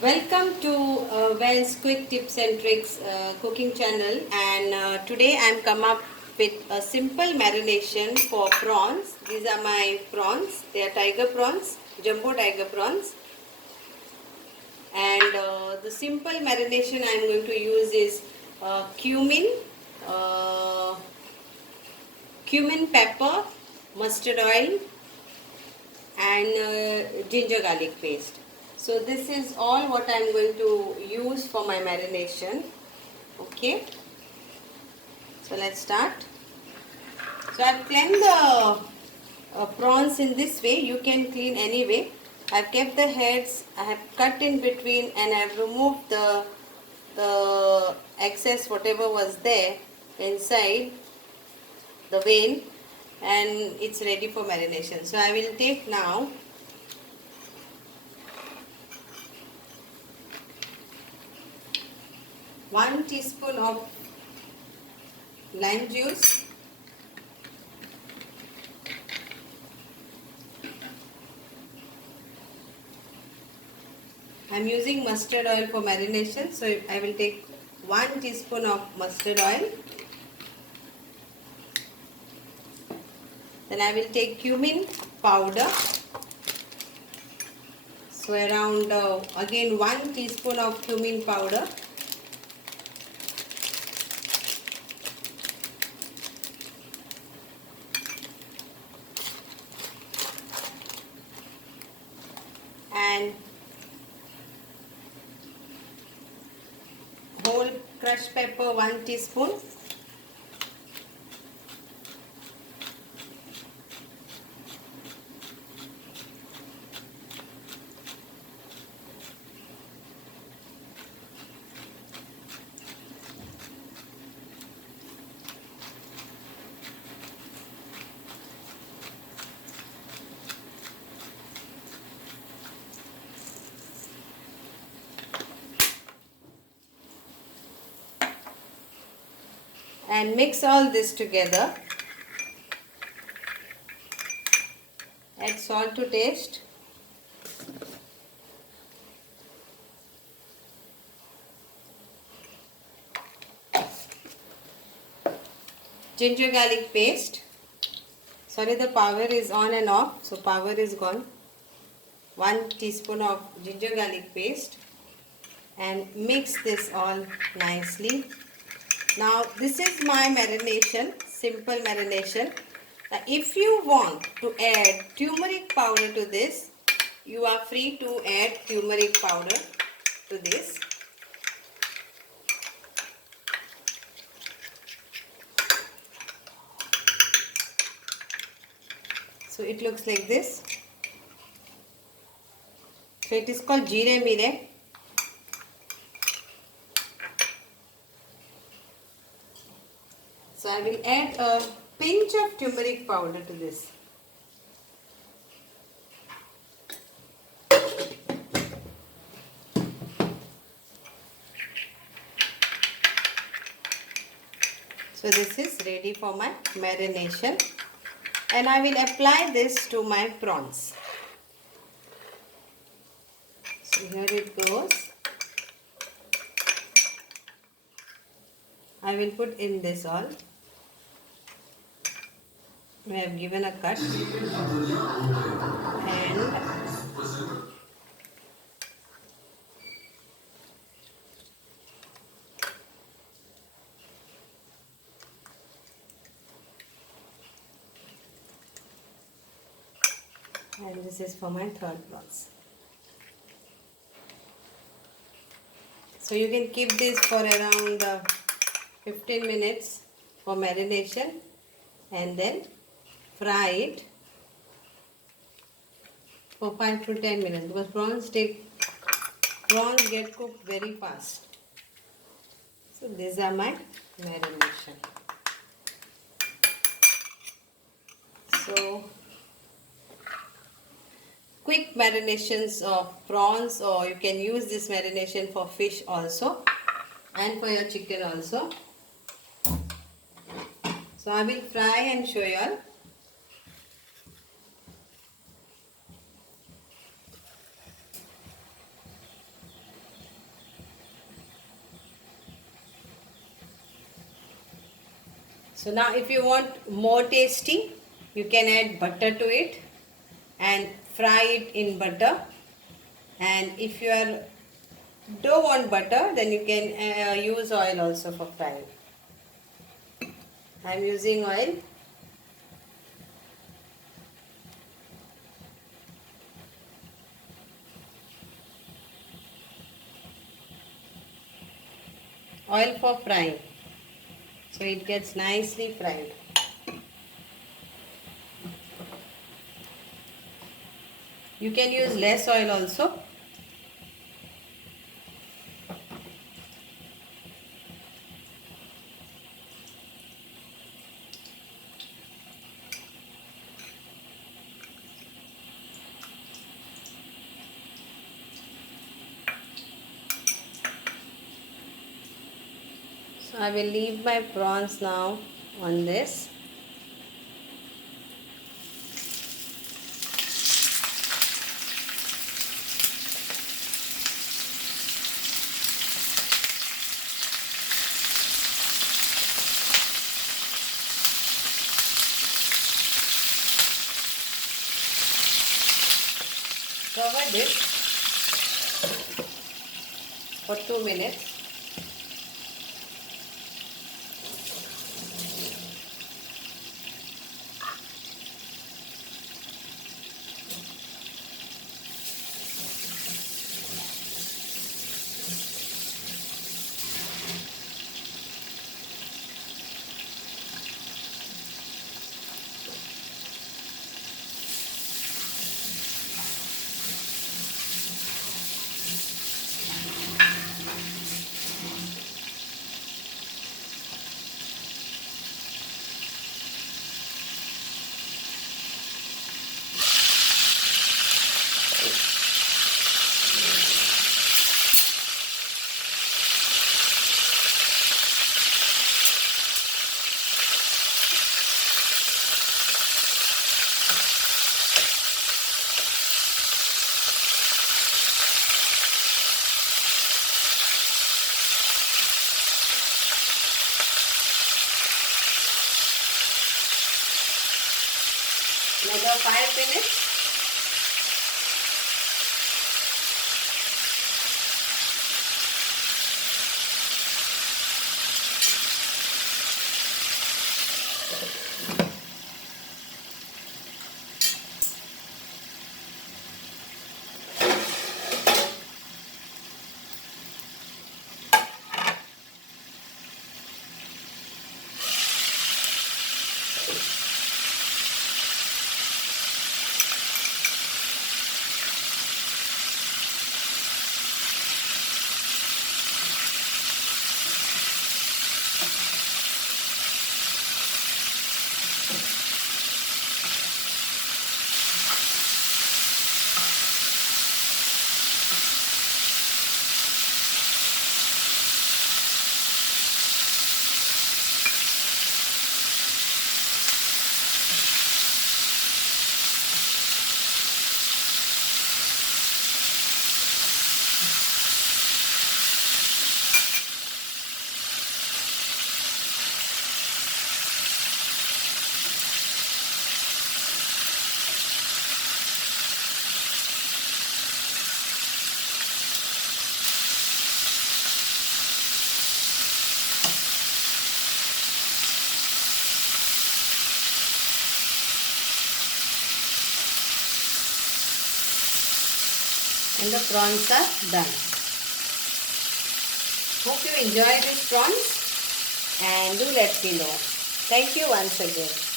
Welcome to Wells Quick Tips and Tricks cooking channel, and today I'm come up with a simple marination for prawns. These are my prawns. They are tiger prawns, jumbo tiger prawns, and the simple marination I'm going to use is cumin, uh, pepper, mustard oil, and ginger garlic paste. So this is all what I am going to use for my marination. Okay, so let's start. So I have cleaned the prawns in this way. You can clean any way. I have kept the heads, I have cut in between, and I have removed the excess whatever was there inside the vein, and it's ready for marination. So I will take now 1 teaspoon of lime juice, I am using mustard oil for marination, so I will take 1 teaspoon of mustard oil. Then I will take cumin powder, so around again 1 teaspoon of cumin powder. And whole crushed pepper 1 teaspoon. And mix all this together. Add salt to taste. Ginger garlic paste. Sorry, the power is on and off, so power is gone. 1 teaspoon of ginger garlic paste, and mix this all nicely. Now this is my marination, simple marination. Now if you want to add turmeric powder to this, you are free to add turmeric powder to this. So it looks like this. So it is called Jeere Meere. So I will add a pinch of turmeric powder to this. So this is ready for my marination, and I will apply this to my prawns. So here it goes. I will put in this all. I have given a cut, and this is for my third prawns. So you can keep this for around 15 minutes for marination, and then fry it for 5 to 10 minutes, because prawns get cooked very fast. So these are my marination. So quick marinations of prawns, or you can use this marination for fish also, and for your chicken also. So I will fry and show you all. So now if you want more tasty, you can add butter to it and fry it in butter. And if you don't want butter, then you can use oil also for frying. I am using oil. Oil for frying, so it gets nicely fried. You can use less oil also. So I will leave my prawns now on this. Cover this for 2 minutes. Another 5 minutes. And the prawns are done. Hope you enjoy these prawns and do let me know. Thank you once again.